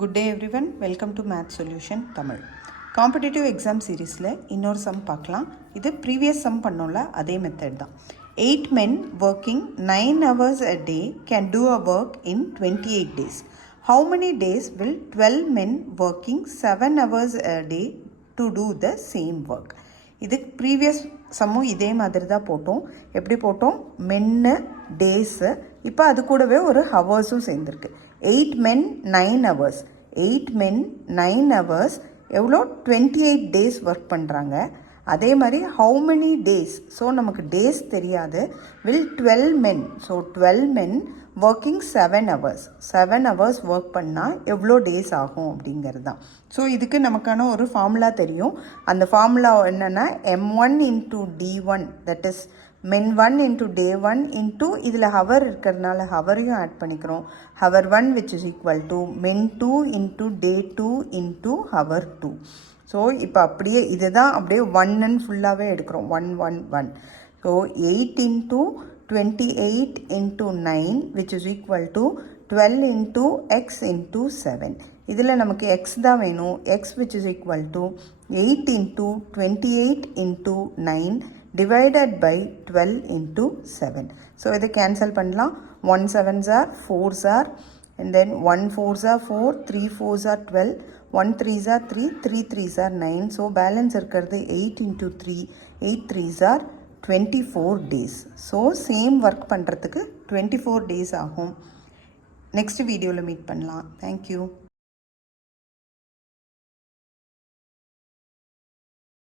Good day everyone, welcome to Math Solution Tamil. Competitive exam seriesல இன்னொரு sum பார்க்கலாம். இது previous sum பண்ணோம்ல அதே மெத்தட் தான். 8 men working 9 hours a day can do a work in 28 days. How many days will 12 men working 7 hours a day to do the same work? இது previous சம்மும் இதே மாதிரி தான் போட்டோம். எப்படி போட்டோம்? மென்னு டேஸு, இப்போ அது கூடவே ஒரு ஹவர்ஸும் சேர்ந்துருக்கு. 8 men 9 hours, 8 men 9 hours எவ்வளோ? 28 days ஒர்க் பண்ணுறாங்க. அதே மாதிரி ஹவு மெனி டேஸ், ஸோ நமக்கு டேஸ் தெரியாது. Will 12 men, so 12 men working 7 hours, 7 hours work பண்ணால் எவ்வளோ டேஸ் ஆகும் அப்படிங்கிறது தான். ஸோ இதுக்கு நமக்கான ஒரு ஃபார்முலா தெரியும். அந்த ஃபார்முலா என்னென்னா M1 into D1, that is men 1 into day 1 into இதில் ஹவர் இருக்கிறதுனால ஹவரையும் ஆட் பண்ணிக்கிறோம். Hour 1 which is equal to men 2 into day 2 into hour 2. So இப்போ அப்படியே இதுதான் அப்படியே 1ன்னு ஃபுல்லாகவே எடுக்கிறோம். 1 1 1. So 8 into 28 into 9 which is equal to 12 into x into 7. இதில் நமக்கு x தான் வேணும். x which is equal to 8 into 28 into 9 divided by 12 into 7. So இதை cancel பண்ணலாம். 1 7s are 4s are, and then 1 4s are 4, 3 4s are 12, 1 3s are 3, 3 3s are 9. So balance இருக்கிறது 8 into 3, 8 3s are 24 days. So same work பண்ணுறதுக்கு 24 days ஆகும். Next வீடியோவில் meet பண்ணலாம். Thank you.